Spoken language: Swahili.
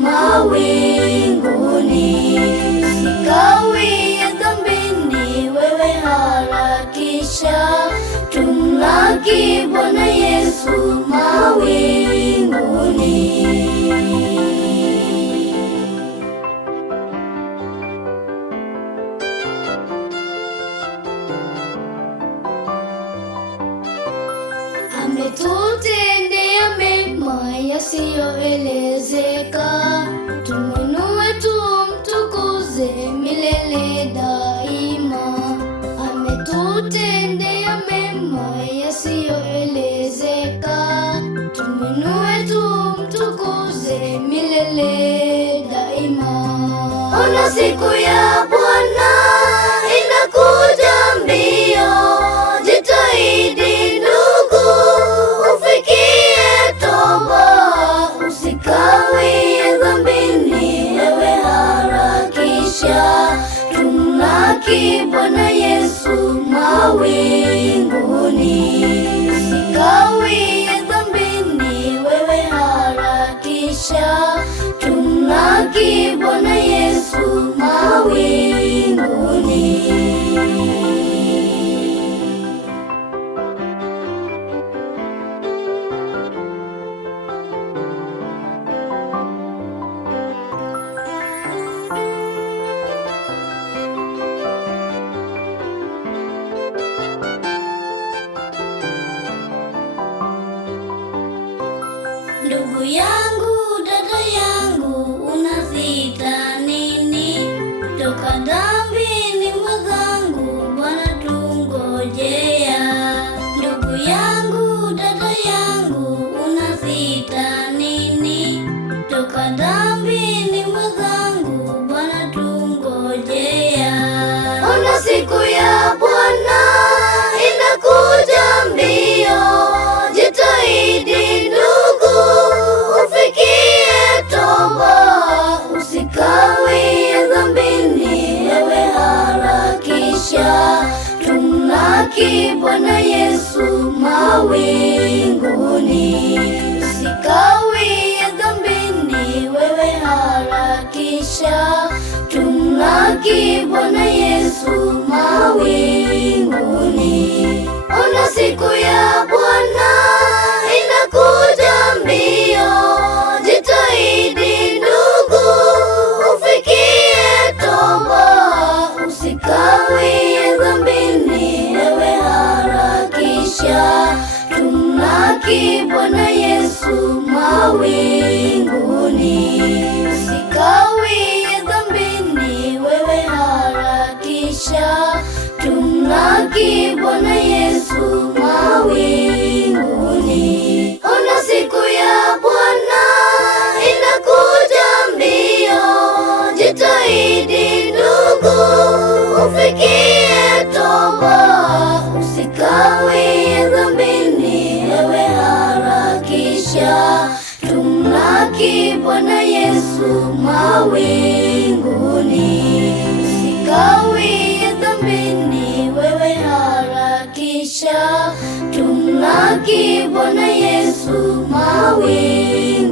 mawinguni. Usikawie dhambini, wewe harakisha, tumlaki Bwana Yesu mawinguni. Ametutendea mema yasiyoelezeka, tumwinue tumtukuze milele daima. Ametutendea mema yasiyoelezeka, tumwinue tumtukuze milele daima. Ona siku ya Bwana inakuja mbio, jitahidi ufikie toba, usikawie dhambini, wewe harakisha, tumlaki Bwana Yesu mawinguni. Usikawie dhambini, wewe harakisha, tumlaki Bwana Yesu mawinguni. Ndugu yangu, dada yangu, unazita nini? Toka dhambini mwenzangu, Bwana tungojea. Ndugu yangu, dada yangu, unazita nini? Toka dhambini mwenzangu, Bwana tungojea. Ona siku ya Bwana inakuja mbio, jitahidi ufikie toba, usikawie dhambini, wewe harakisha, tumlaki Bwana Yesu mawinguni. Usikawie dhambini, wewe harakisha, tumlaki Bwana Yesu mawinguni. Ona siku ya Bwana inakuja mbio, jitahidi ndugu, ufikie toba, usikawie dhambini, wewe harakisha, tumlaki Bwana Yesu mawinguni. Usikawie dhambini, wewe harakisha, tumlaki Bwana Yesu mawinguni. Ona siku ya Bwana inakuja mbio, jitahidi ndugu, ufikie toba, usikawie dhambini, wewe harakisha, tumlaki Bwana Yesu mawinguni. Usikawie dhambini, wewe harakisha, tumlaki Bwana Yesu mawinguni.